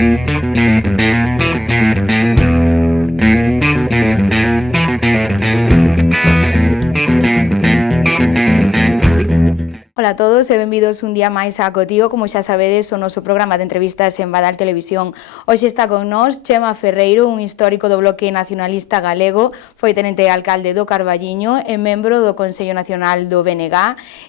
Ola a todos e benvidos un día máis a Cotío, como xa sabedes, o noso programa de entrevistas en Badal Televisión. Hoxe está con nós Chema Ferreiro, un histórico do Bloque Nacionalista Galego, foi tenente alcalde do Carballiño e membro do Consello Nacional do BNG.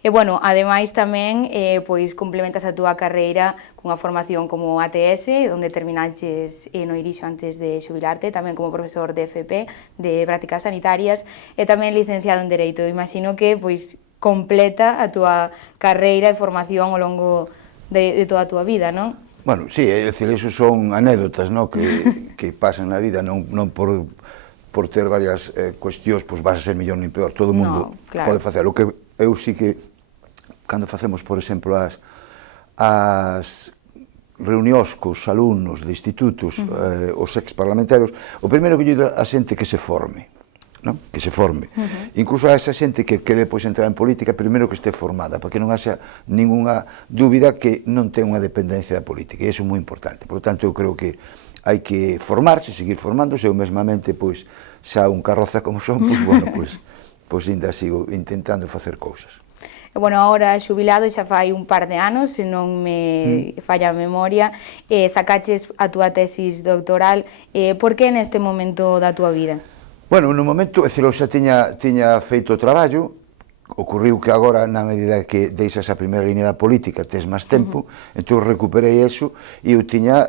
E, bueno, ademais tamén, pois, complementas a túa carreira cunha formación como ATS, onde terminaches no Irixo antes de xubilarte, tamén como profesor de FP, de prácticas sanitarias, e tamén licenciado en Dereito. Imagino que, pois, completa a túa carreira e formación ao longo de toda a túa vida, non? Bueno, sí, é dicir, iso son anécdotas, non, que pasan na vida, non por ter varias cuestións, pois vas a ser mellor nin peor, todo o mundo pode facer. O que eu sí que, cando facemos, por exemplo, as reunións cos alumnos de institutos, os ex-parlamentarios, o primeiro que lle digo a xente que se forme, non? Que se forme. Incluso a esa xente que depois entrar en política, primeiro que este formada, porque non haxa ninguna dúbida que non ten unha dependencia da política, e iso é moi importante. Por lo tanto, eu creo que hai que formarse, seguir formándose, eu mesmamente, pois, xa un carroza como son, pois, bueno, pois ainda sigo intentando facer cousas. E, bueno, agora xubilado xa fai un par de anos, se non me falla a memoria, sacaches a túa tesis doctoral. Por que neste momento da túa vida? Bueno, no momento, é dicir, eu xa tiña feito o traballo, ocurriu que agora, na medida que deixas a primeira línea da política, tes máis tempo, entón recuperei eso, e eu tiña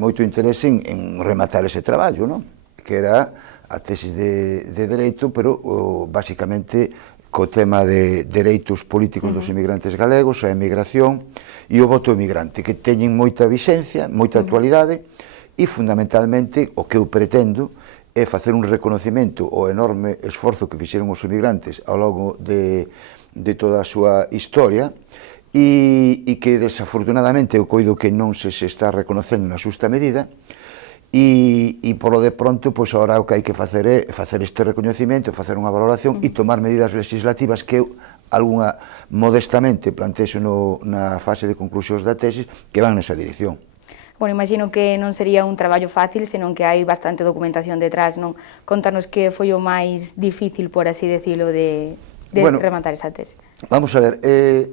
moito interese en rematar ese traballo, non? Que era a tesis de Dereito, pero basicamente co tema de dereitos políticos dos emigrantes galegos, a emigración e o voto emigrante, que teñen moita vixencia, moita actualidade, e fundamentalmente o que eu pretendo é facer un reconocimento ao enorme esforzo que fixeron os emigrantes ao longo de toda a súa historia e que desafortunadamente eu coido que non se está reconocendo na xusta medida e polo de pronto, pois agora o que hai que facer é facer este reconocimento, facer unha valoración e tomar medidas legislativas que eu algunha modestamente plantexo na fase de conclusións da tesis que van nesa dirección. Bueno, imagino que non sería un traballo fácil, senón que hai bastante documentación detrás, non? Contanos que foi o máis difícil, por así decirlo, de rematar esa tese. Vamos a ver,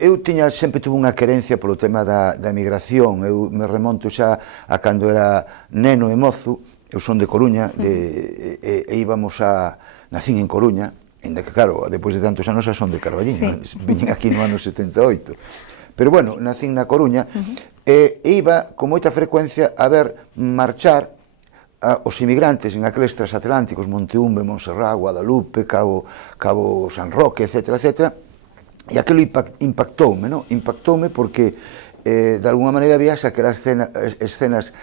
eu sempre tuve unha querencia polo tema da emigración, eu me remonto xa a cando era neno e mozo, eu son de Coruña, e íbamos nacín en Coruña, ainda que, claro, depois de tantos anos xa son de Carballiño, viñen aquí no ano 78. Pero, bueno, nacín na Coruña, e iba con moita frecuencia a ver marchar os inmigrantes en aqueles transatlánticos, Monteumbe, Montserrat, Guadalupe, Cabo San Roque, etc., etc., e aquilo impactoume, non? Impactoume porque, de alguna maneira, había aquelas escenas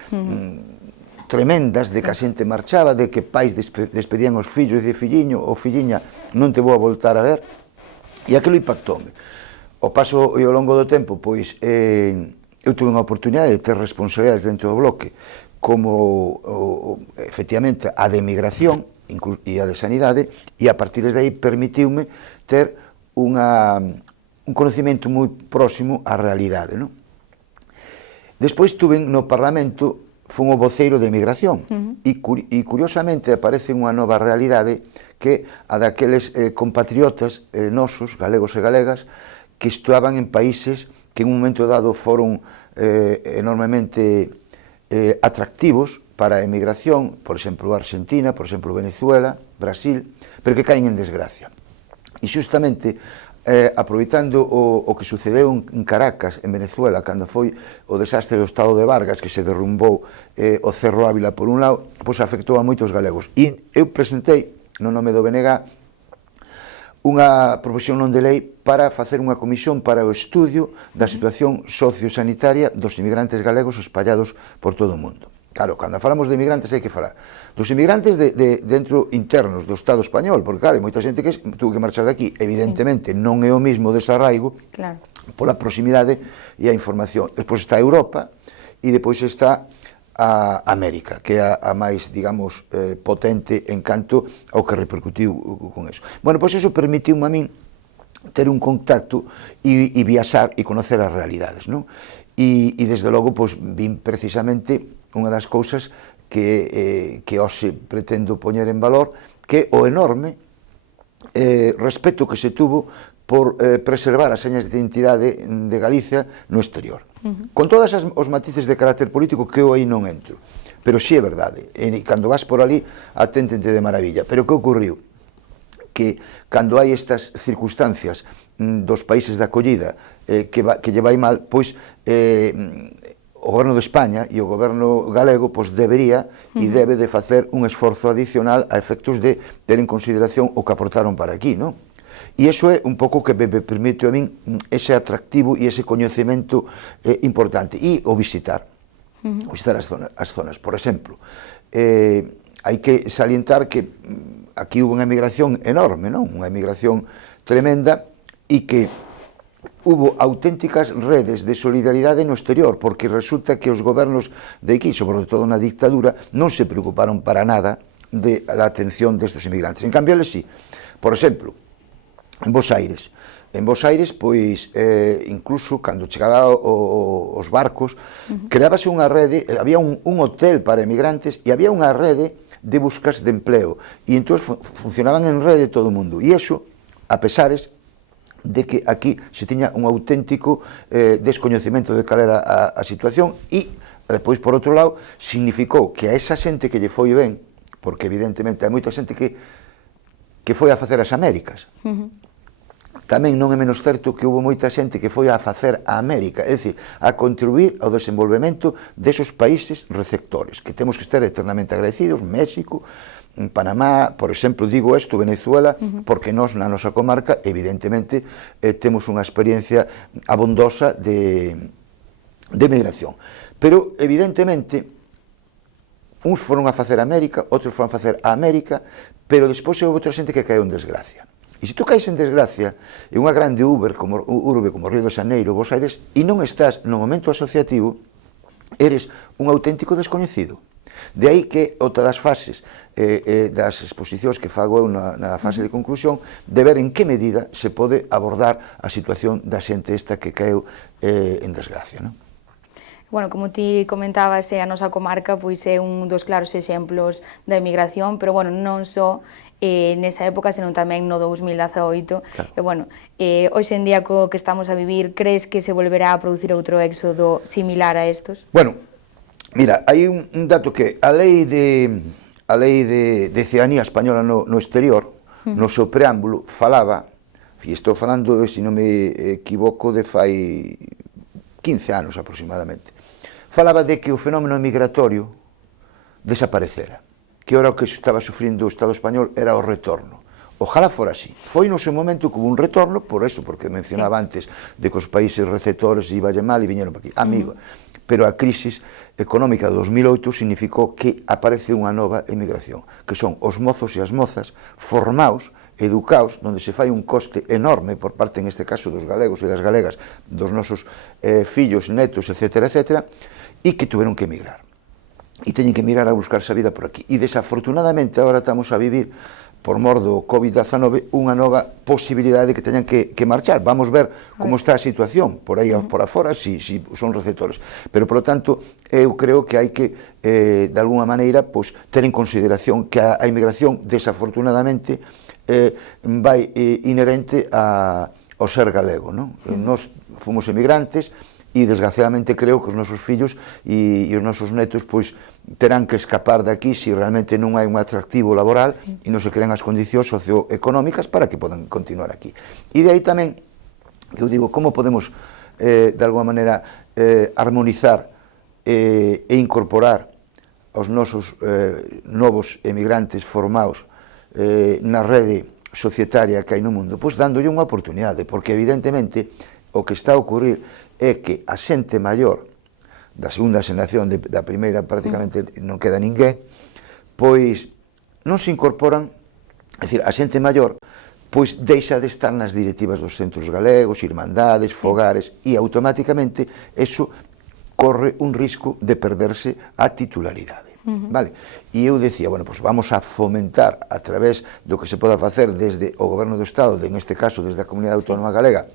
tremendas de que a xente marchaba, de que pais despedían os fillos e de filliño ou filliña non te vou a voltar a ver, e aquilo impactoume. Ao paso e ao longo do tempo, pois, eu tuve unha oportunidade de ter responsabilidades dentro do bloque, como, efectivamente, a de emigración e a de sanidade, e a partir de aí permitiume ter un conocimento moi próximo á realidade, non? Despois tuve no Parlamento, fun o voceiro de emigración, e curiosamente aparece unha nova realidade que a daqueles compatriotas nosos, galegos e galegas, que estaban en países que en un momento dado foron enormemente atractivos para a emigración, por exemplo, Argentina, por exemplo, Venezuela, Brasil, pero que caen en desgracia. E xustamente, aproveitando o que sucedeu en Caracas, en Venezuela, cando foi o desastre do estado de Vargas, que se derrumbou o Cerro Ávila por un lado, pois afectou a moitos galegos. E eu presentei, no nome do BNG, unha proposición non de lei para facer unha comisión para o estudio da situación sociosanitaria dos inmigrantes galegos espallados por todo o mundo. Claro, cando falamos de inmigrantes hai que falar dos inmigrantes dentro internos do Estado español, porque, claro, hai moita xente que tuvo que marchar de aquí. Evidentemente, non é o mismo desarraigo pola proximidade e a información. Despois está a Europa e depois está a América, que é a máis, digamos, potente en canto ao que repercutiu con eso. Bueno, pois eso permitiume a min ter un contacto e viaxar e conocer as realidades, non? e desde logo pois, vin precisamente unha das cousas que hoxe pretendo poñer en valor, que é o enorme respeto que se tuvo por preservar as señas de identidade de Galicia no exterior. Con todos os matices de carácter político que eu aí non entro, pero si é verdade, e cando vas por ali aténtente de maravilla. Pero que ocorriu? Que cando hai estas circunstancias dos países de acollida que lle vai mal, pois o goberno de España e o goberno galego pois debería e debe de facer un esforzo adicional a efectos de ter en consideración o que aportaron para aquí, non? E iso é un pouco que me permite a min ese atractivo e ese coñecemento importante. E o visitar as zonas. Por exemplo, hai que salientar que aquí hubo unha emigración enorme, non? Unha emigración tremenda e que hubo auténticas redes de solidaridade no exterior, porque resulta que os gobernos de aquí, sobre todo na dictadura, non se preocuparon para nada de la atención destes emigrantes. En cambio, eles sí. Por exemplo, en Bos Aires, pois, incluso, cando chegaba os barcos, creábase unha rede, había un hotel para emigrantes e había unha rede de buscas de empleo. E entón funcionaban en rede todo o mundo. E iso, a pesares de que aquí se tiña un auténtico descoñecemento de cal era a situación e, depois, por outro lado, significou que a esa xente que lle foi ben, porque evidentemente hai moita xente que foi a facer as Américas, tamén non é menos certo que houve moita xente que foi a facer a América, é dicir, a contribuir ao desenvolvemento desos países receptores, que temos que estar eternamente agradecidos, México, Panamá, por exemplo, digo isto, Venezuela, porque nós na nosa comarca, evidentemente, temos unha experiencia abondosa de migración. Pero, evidentemente, uns foron a facer a América, outros foron a facer a América, pero despois houve outra xente que caeu en desgracia. E se tú caes en desgracia en unha grande urbe como Río de Xaneiro, Bos Aires, e non estás no momento asociativo, eres un auténtico descoñecido. De aí que outra das fases das exposicións que fago eu na fase de conclusión, de ver en que medida se pode abordar a situación da xente esta que caeu en desgracia, non? Bueno, como ti comentabas, a nosa comarca pois é un dos claros exemplos da emigración, pero bueno, non só nesa época, senón tamén no 2018. Claro. E bueno, hoxe en día co que estamos a vivir, crees que se volverá a producir outro éxodo similar a estos? Bueno, mira, hai un dato que a lei de ciudadanía española no exterior, no seu preámbulo, falaba, e estou falando, se non me equivoco, de fai 15 anos aproximadamente, falaba de que o fenómeno migratorio desaparecera, que ora o que estaba sufrindo o Estado español era o retorno. Ojalá fora así. Foi no seu momento que hubo un retorno, por eso, porque mencionaba antes de que os países receptores iba mal e viñeron para aquí. Amigo, pero a crisis económica de 2008 significou que aparece unha nova emigración, que son os mozos e as mozas formados, educados, onde se fai un coste enorme por parte, en este caso, dos galegos e das galegas, dos nosos fillos, netos, etc., e que tuveron que emigrar. E teñen que emigrar a buscarse a vida por aquí. E desafortunadamente agora estamos a vivir, por mor do COVID-19, unha nova posibilidade de que teñan que marchar. Vamos ver como está a situación por aí por afora, si son receptores. Pero, por lo tanto, eu creo que hai que, de alguna maneira, ter en consideración que a inmigración, desafortunadamente, vai inherente ao ser galego, non? Nós fomos emigrantes e, desgraciadamente, creo que os nosos fillos e os nosos netos terán que escapar daqui se realmente non hai un atractivo laboral e non se crean as condicións socioeconómicas para que podan continuar aquí. E de aí tamén, que eu digo, como podemos, de alguma maneira, armonizar e incorporar aos nosos novos emigrantes formados na rede societaria que hai no mundo? Pois dándolle unha oportunidade, porque evidentemente o que está a ocurrir é que a xente maior da segunda xeración, da primeira prácticamente non queda ninguén, pois non se incorporan, é dicir, a xente maior pois deixa de estar nas directivas dos centros galegos, irmandades, fogares, e automáticamente eso corre un risco de perderse a titularidade. Vale? E eu decía, bueno, pois vamos a fomentar a través do que se poda facer desde o Goberno do Estado, en este caso desde a Comunidade Autónoma Galega,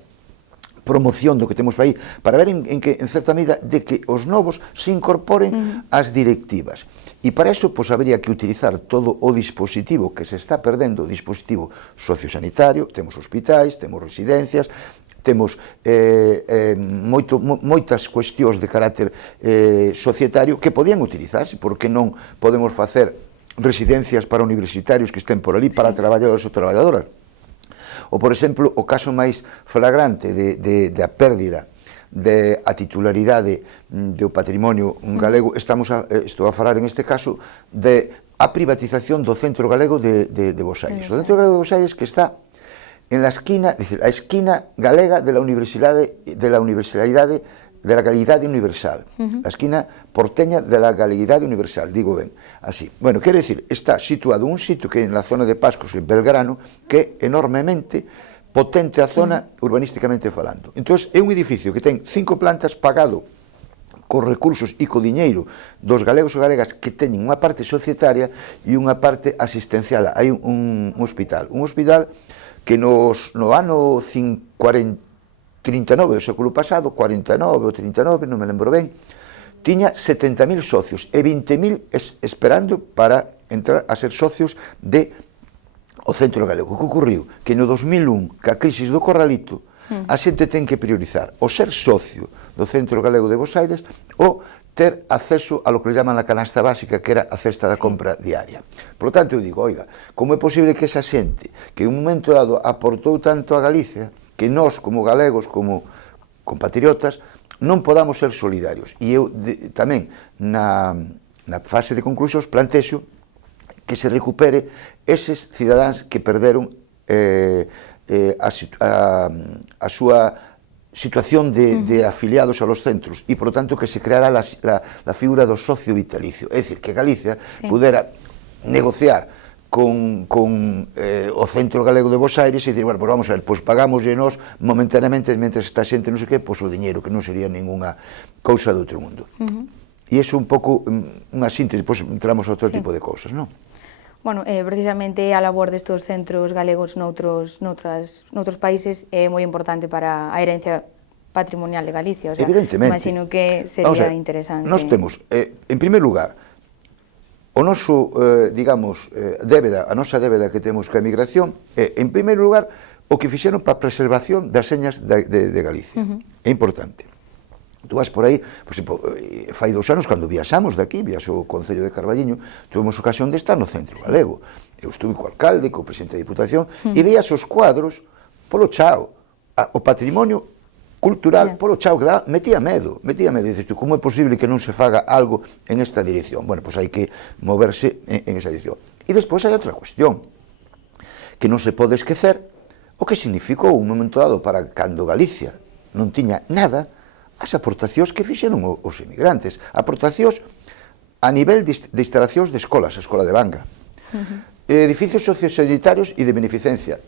promoción do que temos aí, para ver en certa medida de que os novos se incorporen ás directivas. E para eso, pois, habría que utilizar todo o dispositivo que se está perdendo, o dispositivo sociosanitario, temos hospitais, temos residencias, temos moitas cuestións de carácter societario que podían utilizarse, porque non podemos facer residencias para universitarios que estén por ali, para traballadores ou traballadoras. Ou, por exemplo, o caso máis flagrante da pérdida a titularidade do patrimonio galego, estou a falar en este caso a privatización do Centro Galego de Bos Aires. O Centro Galego de Bos Aires que está en la esquina, es decir, a esquina galega de la Universidade de la Galeguidade Universal, a esquina porteña de la Galeguidade Universal, digo ben, así. Bueno, quere decir, está situado un sitio que en la zona de Pascos, en Belgrano, que é enormemente potente a zona urbanísticamente falando. Entón, é un edificio que ten 5 plantas pagado cos recursos e co diñeiro dos galegos e galegas que teñen unha parte societaria e unha parte asistencial. Hai un hospital que no ano 39 do século pasado, 49 ou 39, non me lembro ben, tiña 70.000 socios e 20.000 esperando para entrar a ser socios o Centro Galego. O que ocorriu? Que no 2001, ca crisis do Corralito, a xente ten que priorizar o ser socio do Centro Galego de Bos Aires ou ter acceso a lo que le llaman a canasta básica, que era a cesta da compra diaria. Por lo tanto, eu digo, oiga, como é posible que esa xente que en un momento dado aportou tanto a Galicia, que nós, como galegos, como compatriotas, non podamos ser solidarios? E eu tamén, na fase de conclusións, plantexo que se recupere eses cidadáns que perderon a súa situación de afiliados a los centros e, por lo tanto, que se creara la figura do socio vitalicio. É dicir, que Galicia pudera negociar con o Centro Galego de Bos Aires e dicir, bueno, pues vamos a ver, pues pagámoslle nós momentáneamente, mentre esta xente non sei que, pues o diñeiro, que non sería ninguna cousa do outro mundo. E iso un pouco unha síntese, pues entramos a outro tipo de cousas, non? Bueno, precisamente a labor destos centros galegos noutros países é moi importante para a herencia patrimonial de Galicia, o sea, imagino que sería interesante. Nós temos, en primer lugar, o noso, digamos, a nosa débeda que temos ca emigración é, en primeiro lugar, o que fixeron para a preservación das señas de Galicia. É importante. Tú vas por aí, por exemplo, fai 2 anos, cando viaxamos daqui, viaxo o Concello de Carballiño, tuvemos ocasión de estar no Centro Galego. Eu estuve co alcalde, co presidente da Diputación, e veías os cuadros polo chao, o patrimonio cultural polo chao, que metía medo, dices tú, como é posible que non se faga algo en esta dirección? Bueno, pois hai que moverse en esa dirección. E despois hai outra cuestión, que non se pode esquecer o que significou un momento dado para cando Galicia non tiña nada, as aportacións que fixeron os emigrantes, aportacións a nivel de instalacións de escolas, a escola de Banga, edificios sociosanitarios e de beneficencia,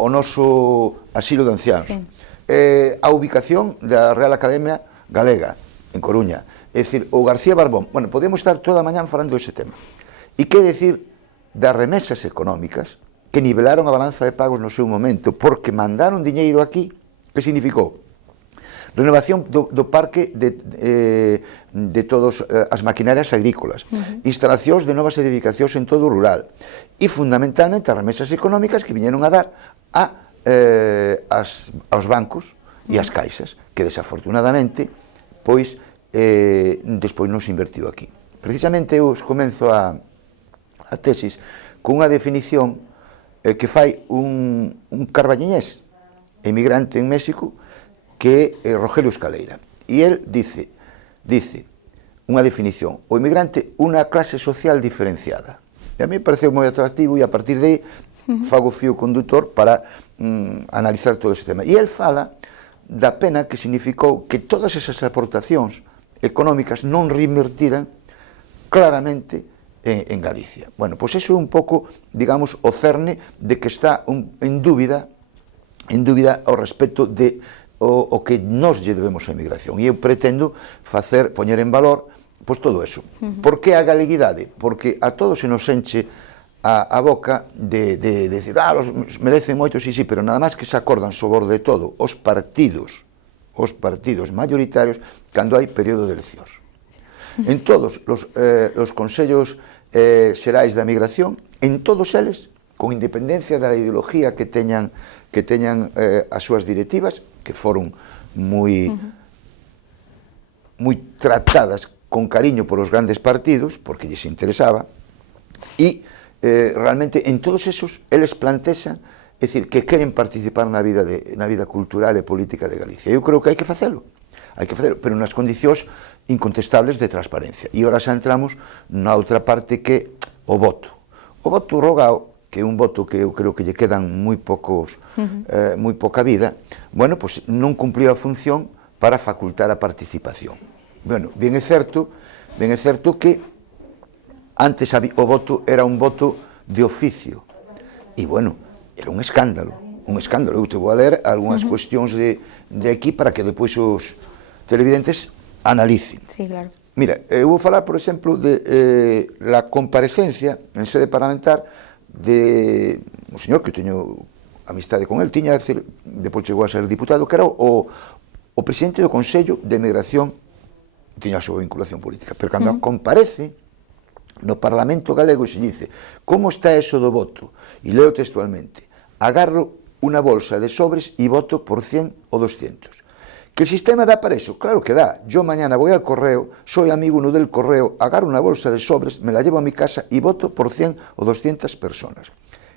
o noso asilo de ancianos, a ubicación da Real Academia Galega, en Coruña, é dicir, o García Barbón. Bueno, podemos estar toda a mañá falando dese tema. E que decir das remesas económicas que nivelaron a balanza de pagos no seu momento, porque mandaron diñeiro aquí, que significou renovación do parque de todas as maquinarias agrícolas, instalacións de novas edificacións en todo o rural e, fundamentalmente, as remesas económicas que viñeron a dar aos bancos e ás caixas, que, desafortunadamente, pois, despois non se invertiu aquí. Precisamente eu comenzo a tesis con unha definición que fai un carballiñés emigrante en México, que é Rogelio Escaleira. E el dice unha definición: o emigrante, unha clase social diferenciada. E a mí me pareceu moi atractivo e a partir de aí fago fío condutor para analizar todo ese tema. E el fala da pena que significou que todas esas aportacións económicas non reinvertiran claramente en Galicia. Bueno, pois eso é un pouco, digamos, o cerne de que está en dúbida ao respecto de o que nós lle debemos á emigración. E eu pretendo poñer en valor pois todo eso. Por que a galeguidade? Porque a todos se nos enche a boca de decir, merecen moito, sí, pero nada máis que se acordan sobre todo os partidos mayoritarios cando hai período de eleccións. En todos os consellos xerais da migración, en todos eles, con independencia da ideología que teñan as súas directivas, que foron moi tratadas con cariño polos grandes partidos, porque lles interesaba, e realmente en todos esos eles plantexan, é dicir, que queren participar na vida cultural e política de Galicia. Eu creo que hai que facelo, pero nas condicións incontestables de transparencia. E ora xa entramos na outra parte que o voto. O voto rogado, que é un voto que eu creo que lle quedan moi pouca vida, bueno, pois non cumpliu a función para facultar a participación. Bueno, ben é certo que antes o voto era un voto de oficio, e bueno, era un escándalo. Eu te vou a ler algunhas cuestións de aquí para que depois os televidentes analicen. Sí, claro. Mira, eu vou falar, por exemplo, de la comparecencia en sede parlamentar de un señor que teño amistade con el, depois chegou a ser diputado, que era o presidente do Consello de Migración, tiña a súa vinculación política, pero cando comparece no Parlamento galego e se dice como está eso do voto, e leo textualmente: agarro unha bolsa de sobres e voto por 100 o 200. ¿Que el sistema da para eso? Claro que da. Yo mañana voy al correo, soy amigo uno del correo, agarro una bolsa de sobres, me la llevo a mi casa y voto por 100 o 200 personas.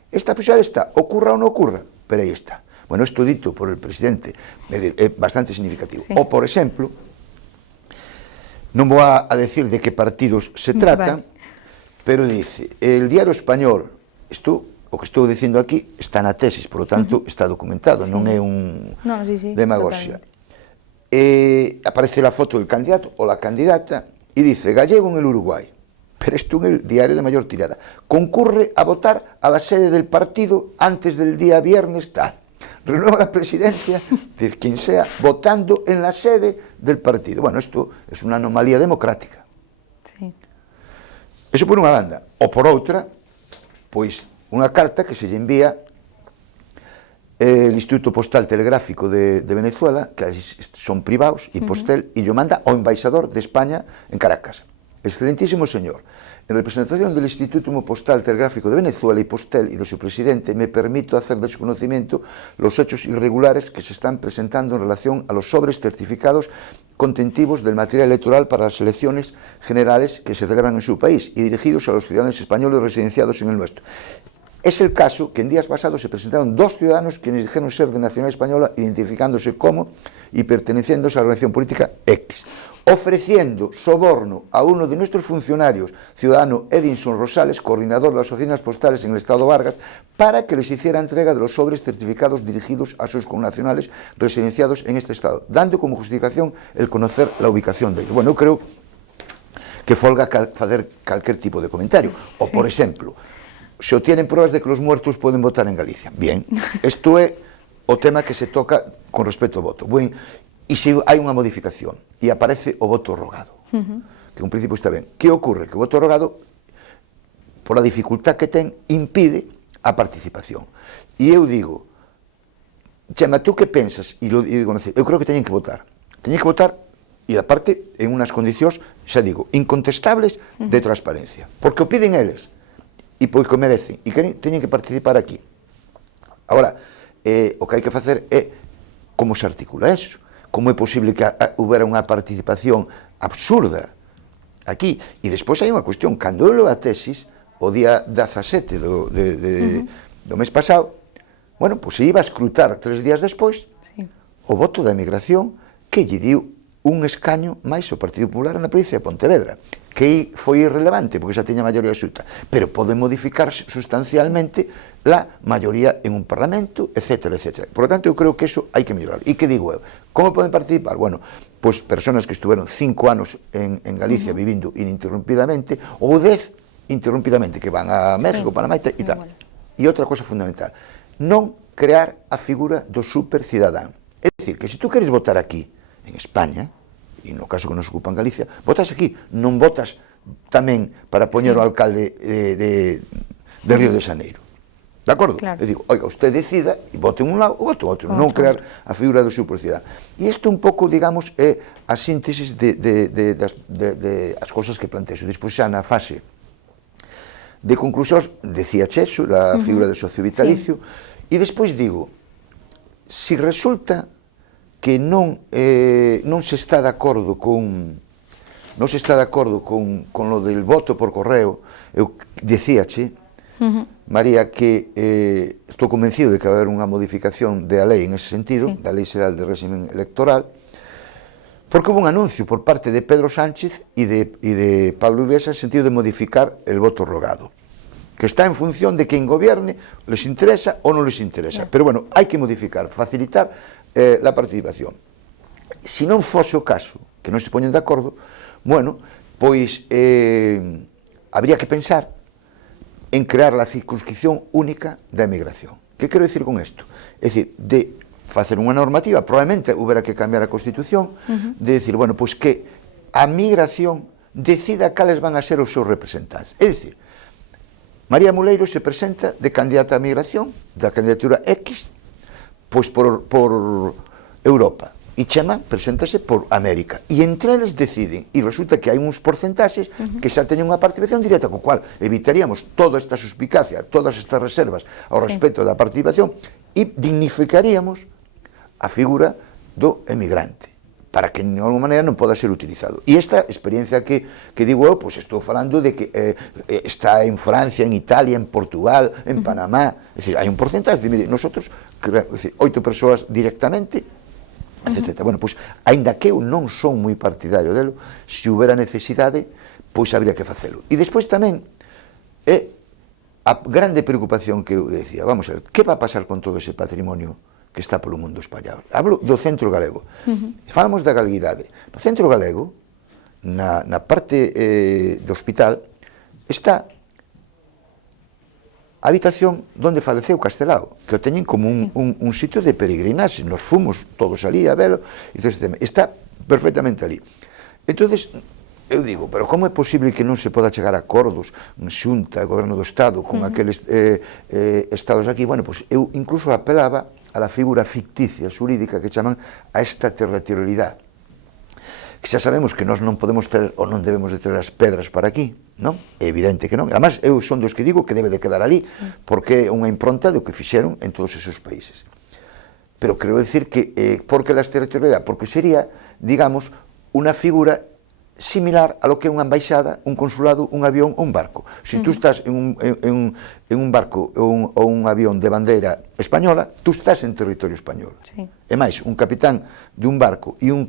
Esta posibilidad está, ocurra o no ocurra, pero ahí está. Bueno, esto dito por el presidente é bastante significativo. Sí. O, por exemplo, non vou a decir de que partidos se tratan, pero dice, el Diario Español, o que estou dicindo aquí está na tesis, por lo tanto está documentado, non é un demagoxia. Aparece la foto del candidato o la candidata y dice gallego en el Uruguay, pero esto en el diario de mayor tirada, concurre a votar a la sede del partido antes del día viernes tal, renueva la presidencia de quien sea votando en la sede del partido. Bueno, esto es una anomalía democrática. Sí. Eso por unha banda. O por outra, pois unha carta que se lle envía el Instituto Postal Telegráfico de Venezuela, que son privados, y Postel, y lo manda ao embaixador de España en Caracas. Excelentísimo señor, en representación del Instituto Postal Telegráfico de Venezuela y Postel y de su presidente, me permito hacer de su conocimiento los hechos irregulares que se están presentando en relación a los sobres certificados contentivos del material electoral para las elecciones generales que se celebran en su país y dirigidos a los ciudadanos españoles residenciados en el nuestro. Es el caso que en días pasados se presentaron dos ciudadanos quienes dijeron ser de nacionalidad española, identificándose como y perteneciéndose a la organización política X, ofreciendo soborno a uno de nuestros funcionarios, ciudadano Edinson Rosales, coordinador de las oficinas postales en el Estado Vargas, para que les hiciera entrega de los sobres certificados dirigidos a sus connacionales residenciados en este Estado, dando como justificación el conocer la ubicación de ellos. Bueno, eu creo que folga facer calquer tipo de comentario. O, por exemplo, se obtienen pruebas de que los muertos pueden votar en Galicia. Bien, isto é o tema que se toca con respecto ao voto. Bueno, e se hai unha modificación e aparece o voto rogado, que un principio está ben. Que ocorre? Que o voto rogado, pola dificultad que ten, impide a participación. E eu digo, Chema, tú que pensas? E digo, eu creo que teñen que votar. Teñen que votar, e aparte, en unas condicións, xa digo, incontestables de transparencia. Porque o piden eles. E pois que merecen, e teñen que participar aquí. Agora, o que hai que facer é como se articula eso, como é posible que houbera unha participación absurda aquí. E despois hai unha cuestión, cando eu leo a tesis, o día 17 do mes pasado, bueno, pois se iba a escrutar 3 días despois o voto da emigración que lle diu un escaño máis o Partido Popular na provincia de Pontevedra, que foi irrelevante porque xa teña maioría absoluta, pero pode modificar sustancialmente la maioría en un parlamento, etcétera, etcétera. Por lo tanto, eu creo que eso hai que mellorar. E que digo eu? Como poden participar? Bueno, pois personas que estuveron 5 anos en Galicia vivindo ininterrumpidamente, ou 10 interrumpidamente, que van a México, Panamá e tal. E outra cosa fundamental, non crear a figura do supercidadán. É dicir, que se tú queres votar aquí, en España, e no caso que nos ocupa en Galicia, votas aquí, non votas tamén para poñer o alcalde de Río de Janeiro. De acordo? Claro. Eu digo, oiga, usted decida e vote un lado ou vote outro, non crear a figura do seu por cidadán. E isto un pouco, digamos, é a síntesis das cousas que plantexo. Despois xa na fase de conclusións, decía Cheso, da figura do socio vitalicio, e despois digo, se resulta que non se está de acordo con lo del voto por correo, eu dicíache, María, que estou convencido de que va a haber unha modificación da lei en ese sentido, da Lei Xeral de Régimen Electoral, porque hubo un anuncio por parte de Pedro Sánchez e de Pablo Iglesias en sentido de modificar el voto rogado, que está en función de quen gobierne, les interesa ou non les interesa. Pero bueno, hai que modificar, facilitar la participación. Se non fose o caso, que non se poñen de acordo, bueno, pois habría que pensar en crear la circunscripción única da emigración. Que quero dicir con isto? É dicir, de facer unha normativa, probablemente houbera que cambiar a Constitución, de dicir, bueno, pois que a migración decida cales van a ser os seus representantes. É dicir, María Muleiro se presenta de candidata a migración, da candidatura X, pois por Europa. E Chema preséntase por América. E entre eles deciden, e resulta que hai uns porcentaxes que xa teñen unha participación directa, co cual evitaríamos toda esta suspicacia, todas estas reservas ao respecto da participación, e dignificaríamos a figura do emigrante, para que de alguma maneira non poda ser utilizado. E esta experiencia que digo eu, pois estou falando de que está en Francia, en Italia, en Portugal, en Panamá, é dicir, hai un porcentaxe de, mire, nosotros, 8 persoas directamente, etc. Bueno, pois, aínda que eu non son moi partidario delo, se houbera necesidade, pois habría que facelo. E despois tamén é a grande preocupación que eu decía, vamos a ver, que va a pasar con todo ese patrimonio que está polo mundo español? Hablo do Centro Galego. Falamos da galeguidade. No Centro Galego, na parte do hospital, está a habitación donde faleceu Castelao, que o teñen como un sitio de peregrinaxe. Nos fomos todos ali a velo, e todo este tema. Está perfectamente ali. Entonces, eu digo, pero como é posible que non se poda chegar a acordos en Xunta, Goberno do Estado, con aqueles estados aquí? Bueno, pois eu incluso apelaba a la figura ficticia, xurídica, que chaman a extraterritorialidade. Que xa sabemos que nós non podemos traer ou non debemos de traer as pedras para aquí, non? É evidente que non. Además, eu son dos que digo que debe de quedar ali, porque é unha impronta do que fixeron en todos esos países. Pero quero decir que, por que la extraterritorialidade? Porque sería, digamos, unha figura similar a lo que é unha embaixada, un consulado, un avión ou un barco. Se tú estás en un barco ou un avión de bandeira española, tú estás en territorio español. E máis, un capitán de un barco e un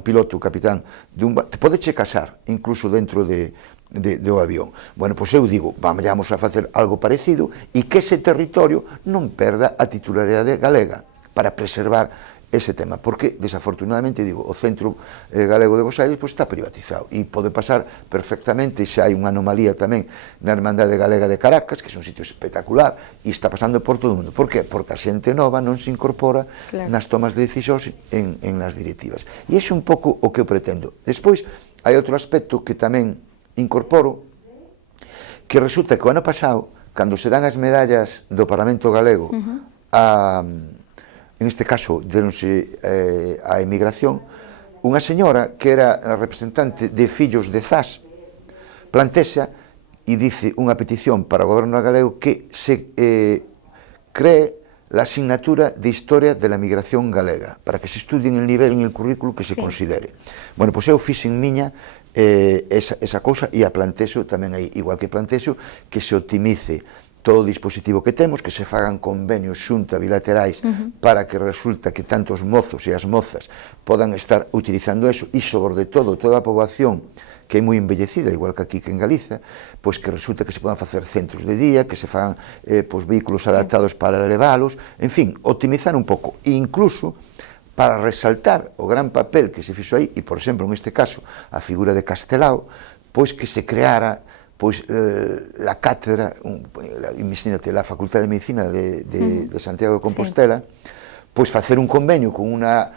piloto de un barco, te podeche casar incluso dentro do avión. Bueno, pois eu digo, vamos a facer algo parecido e que ese territorio non perda a titularidade galega para preservar ese tema, porque desafortunadamente, digo, o Centro Galego de Bos Aires pois está privatizado e pode pasar perfectamente. Xa hai unha anomalía tamén na Hermandade Galega de Caracas, que é un sitio espectacular e está pasando por todo o mundo. Por que? Porque a xente nova non se incorpora nas tomas de decisións en nas directivas. E ese é un pouco o que eu pretendo. Despois, hai outro aspecto que tamén incorporo, que resulta que o ano pasado, cando se dan as medallas do Parlamento Galego en este caso, deronse a emigración, unha señora que era a representante de Fillos de Zas, plantexa e dice unha petición para o goberno galego que se cree la asignatura de Historia de la Migración Galega, para que se estudie en el nivel, en el currículo que se considere. Bueno, pois eu fixen miña esa cousa e a plantexo tamén aí, igual que plantexo que se optimice todo o dispositivo que temos, que se fagan convenios xunta bilaterais para que resulta que tanto os mozos e as mozas podan estar utilizando eso e, sobre todo, toda a poboación que é moi embellecida, igual que aquí que en Galiza, pois que resulta que se podan facer centros de día, que se fagan vehículos adaptados para leválos, en fin, optimizar un pouco, e incluso para resaltar o gran papel que se fixo aí, e, por exemplo, en este caso, a figura de Castelao, pois que se creara pois la cátedra, imagínate, la Facultad de Medicina de Santiago de Compostela, pois facer un convenio con unha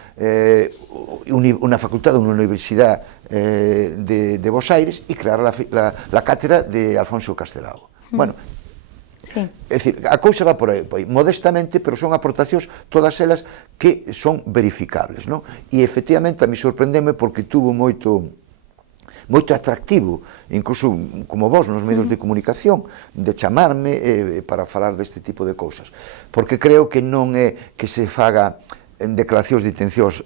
facultad, unha universidade de Bos Aires e crear la cátedra de Alfonso Castelao. Bueno, Sí. É dicir, a cousa va por aí, modestamente, pero son aportacións todas elas que son verificables, non? E efectivamente a mí sorprendeme porque tuvo moito atractivo, incluso como vos nos medios de comunicación, de chamarme para falar deste tipo de cousas, porque creo que non é que se faga en declaracións de intencións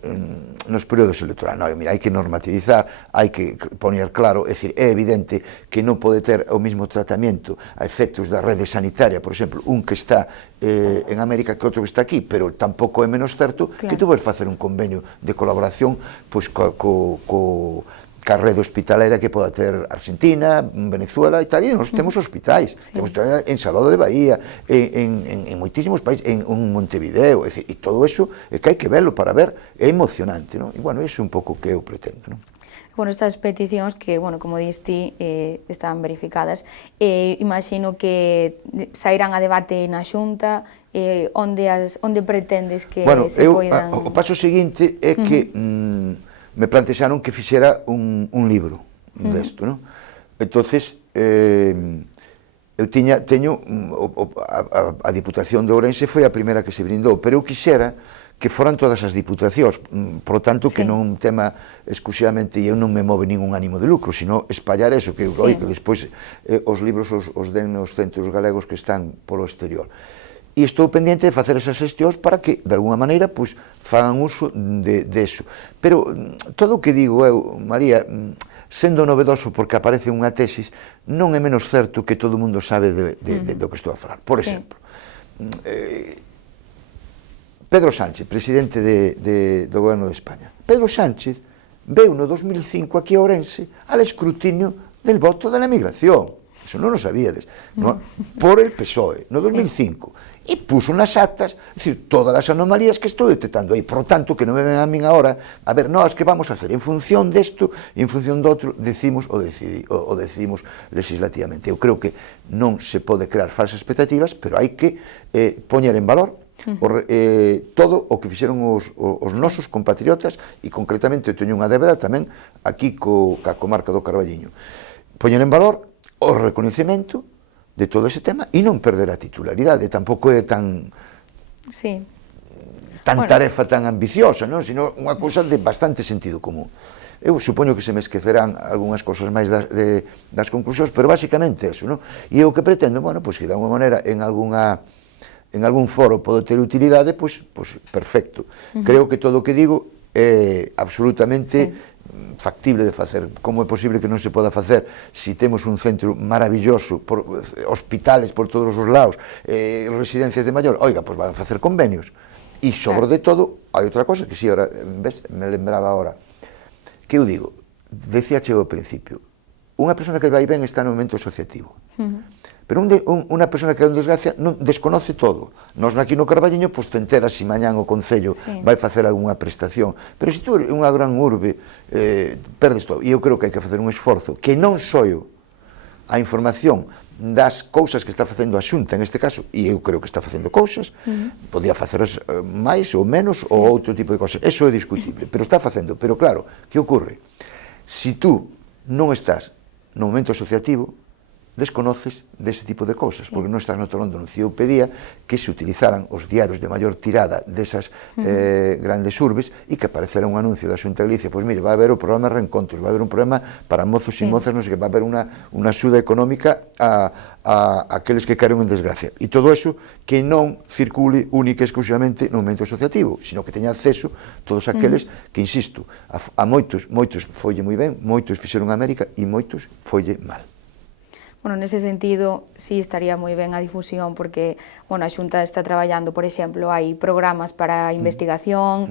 nos períodos electorais. Non, mira, hai que normativizar, hai que poñer claro, é dicir, é evidente que non pode ter o mesmo tratamento a efectos da rede sanitaria, por exemplo, un que está en América que outro que está aquí, pero tampouco é menos certo que tú vais facer un convenio de colaboración pois ca rede hospitaleira que poda ter Argentina, Venezuela e tal, e nós temos hospitais, temos en Salvador de Bahía, en moitísimos países, en Montevideo, e todo eso que hai que verlo para ver, é emocionante, non? E, bueno, iso é un pouco o que eu pretendo, non? Bueno, estas peticións que, bueno, como diste, están verificadas, imagino que sairán a debate na Xunta, onde pretendes que se poidan... O paso seguinte é que me plantexaron que fixera un libro desto, non? Entonces, eu teño a Diputación de Ourense foi a primeira que se brindou, pero eu quixera que foran todas as diputacións, por tanto que non un tema exclusivamente, e eu non me move ningún ánimo de lucro, sino espallar eso, que despois os libros os den nos centros galegos que están polo exterior. E estou pendiente de facer esas xestións para que, de alguna maneira, pois, fagan uso de eso. Pero todo o que digo eu, María, sendo novedoso porque aparece unha tesis, non é menos certo que todo o mundo sabe do que estou a falar. Por exemplo, Pedro Sánchez, presidente do Goberno de España. Pedro Sánchez veu no 2005 aquí a Ourense al escrutinio del voto de la migración. Eso non o sabíades. Por el PSOE, no 2005. E puso nas actas, é dicir, todas as anomalías que estou detectando aí. Por tanto, que non me ven a min agora, a ver, nós que vamos a hacer en función desto, en función do outro, decimos o decidimos legislativamente. Eu creo que non se pode crear falsas expectativas, pero hai que poñer en valor todo o que fixeron os nosos compatriotas, e concretamente eu teño unha débeda tamén aquí ca comarca do Carballiño. Poñer en valor o recoñecemento de todo ese tema e non perder a titularidade. Tampouco é tan tarefa tan ambiciosa, non? Sino unha cousa de bastante sentido común. Eu supoño que se me esquecerán algunhas cousas máis das conclusións, pero basicamente eso, non? E o que pretendo, bueno, pois que de alguma maneira en algún foro pode ter utilidade, pois perfecto. Creo que todo o que digo é absolutamente factible de facer. Como é posible que non se poda facer se temos un centro maravilloso, hospitales por todos os lados, residencias de maior? Oiga, pois van a facer convenios. E sobre de todo, hai outra cosa que si, ahora, me lembraba ahora, que eu digo, decía chego ao principio, unha persona que vai ben está no momento asociativo. Pero unha persona que é unha desgracia desconoce todo. Nós aquí no Carballiño, pois te enteras se mañán o Concello vai facer algunha prestación. Pero se tú unha gran urbe, perdes todo. E eu creo que hai que facer un esforzo que non só a información das cousas que está facendo a Xunta, en este caso, e eu creo que está facendo cousas, podía facer máis ou menos ou outro tipo de cousas. Eso é discutible, pero está facendo. Pero claro, que ocorre? Se tú non estás no momento asociativo, desconoces dese tipo de cousas, porque non estás no talón do anuncio. Eu pedía que se utilizaran os diarios de maior tirada desas grandes urbes e que aparecera un anuncio da Xunta de Galicia, pois mire, vai haber o programa Reencontros, vai haber un programa para mozos e mozas, non sei que, vai haber unha axuda económica a aqueles que caeron en desgracia. E todo eso que non circule única e exclusivamente no momento asociativo, sino que teña acceso todos aqueles que, insisto, a moitos folle moi ben, moitos fixeron América e moitos folle mal. Bueno, nese sentido, sí estaría moi ben a difusión, porque, bueno, a Xunta está traballando, por exemplo, hai programas para investigación,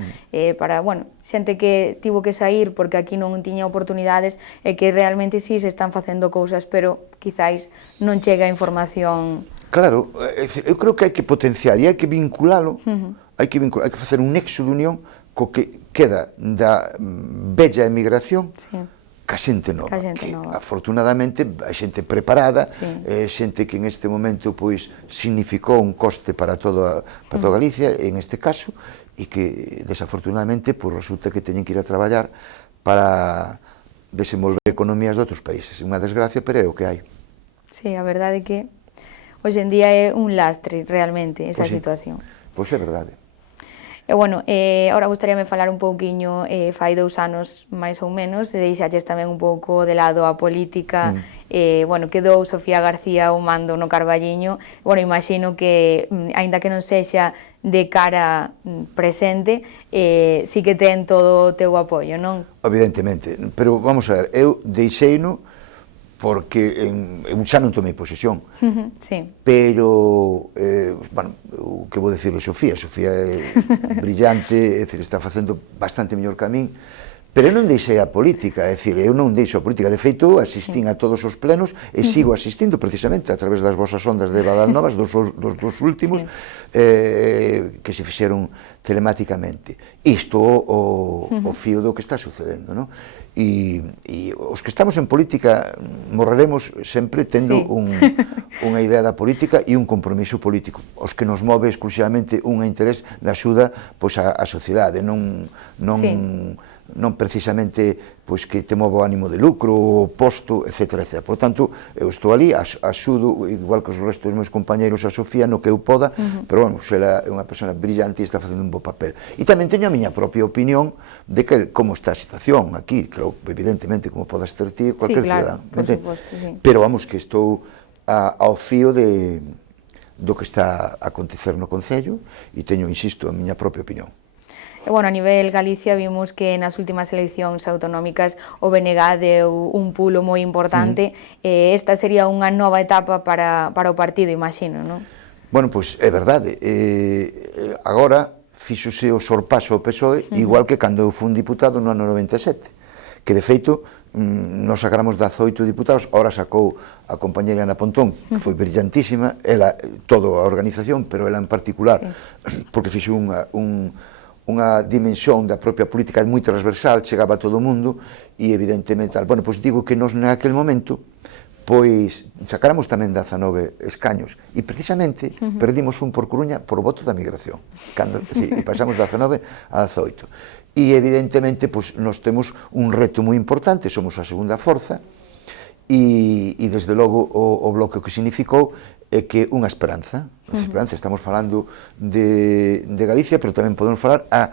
para, bueno, xente que tivo que sair porque aquí non tiña oportunidades, e que realmente sí se están facendo cousas, pero quizáis non chega a información. Claro, eu creo que hai que potenciar e hai que vinculalo, hai que facer un nexo de unión co que queda da bella emigración, ca xente nova, que afortunadamente a xente preparada, xente que en este momento pois significou un coste para toda Galicia, en este caso, e que desafortunadamente pois resulta que teñen que ir a traballar para desenvolver economías de outros países. Unha desgracia, pero é o que hai. Sí, a verdade é que hoxe en día é un lastre realmente esa Pois sí. situación. Pois é verdade. E, bueno, agora gustaríame falar un pouquiño, fai 2 anos, máis ou menos, e deixaches tamén un pouco de lado a política, bueno, quedou Sofía García ao mando no Carballiño, bueno, imagino que, aínda que non sexa de cara presente, sí que ten todo o teu apoio, non? Evidentemente, pero vamos a ver, eu deixeino porque eu xa non tomei posesión, Sí. pero, bueno, o que vou dicir de Sofía é brillante, é dicir, está facendo bastante mellor que a min, pero eu non deixei a política, é dicir, eu non deixo a política, de feito, asistín a todos os plenos e sigo asistindo precisamente a través das vosas ondas de Badalnovas, dos últimos, que se fixeron telemáticamente. Isto o fío do que está sucedendo, non? E os que estamos en política morreremos sempre tendo unha idea da política e un compromiso político, os que nos move exclusivamente un interés de axuda pois á sociedade, non precisamente pois que te move o ánimo de lucro, o posto, etc. Por tanto, eu estou ali, axudo, igual que os restos dos meus compañeiros, a Sofía, no que eu poda, pero, bueno, ela é unha persona brillante e está facendo un bo papel. E tamén teño a miña propia opinión de que como está a situación aquí, claro, evidentemente, como podas ter ti, cualquier cidadán. Por suposto, sí. Pero, vamos, que estou ao fío do que está a acontecer no Concello e teño, insisto, a miña propia opinión. E, bueno, a nivel Galicia vimos que nas últimas eleccións autonómicas o BNG deu un pulo moi importante. Esta sería unha nova etapa para o partido, imagino, non? Bueno, pois é verdade. Agora fíxose o sorpaso ao PSOE, igual que cando eu fui un diputado no ano 97, que de feito nos sacáramos 18 diputados, ahora sacou a compañera Ana Pontón, que foi brillantísima, ela, toda a organización, pero ela en particular, porque fixo unha dimensión da propia política moi transversal, chegaba a todo o mundo, e evidentemente, bueno, pois digo que nos naquel momento, pois sacáramos tamén 19 escaños, e precisamente perdimos un por Coruña por voto da migración, e pasamos 19 a 18. E evidentemente, pois, nos temos un reto moi importante, somos a segunda forza, e desde logo o bloque que significou é que unha esperanza, estamos falando de Galicia, pero tamén podemos falar a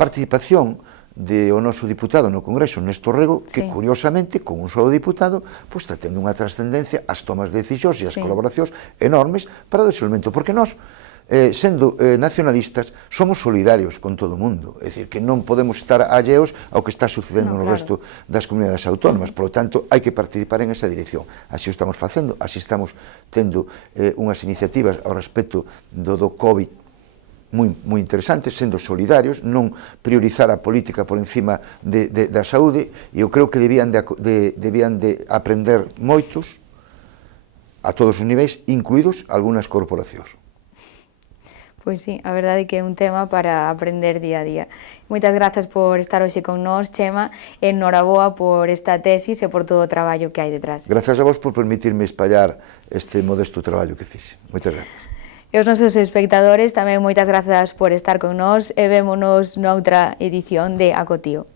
participación do noso diputado no Congreso, Néstor Rego, que curiosamente, con un solo diputado, pois está tendo unha trascendencia as tomas de decisións e as colaboracións enormes para o desenvolvemento, porque nós, sendo nacionalistas, somos solidarios con todo o mundo, é dicir, que non podemos estar alleos ao que está sucedendo no resto das comunidades autónomas, por lo tanto, hai que participar en esa dirección. Así o estamos facendo, así estamos tendo unhas iniciativas ao respecto do COVID moi interesantes, sendo solidarios, non priorizar a política por encima da saúde, e eu creo que debían de aprender moitos a todos os niveis, incluídos algunhas corporacións. Pois sí, a verdade é que é un tema para aprender día a día. Moitas grazas por estar hoxe con nós, Chema, e enhoraboa por esta tesis e por todo o traballo que hai detrás. Grazas a vos por permitirme espallar este modesto traballo que fixe. Moitas grazas. E os nosos espectadores tamén moitas grazas por estar con nós e vémonos noutra edición de Acotío.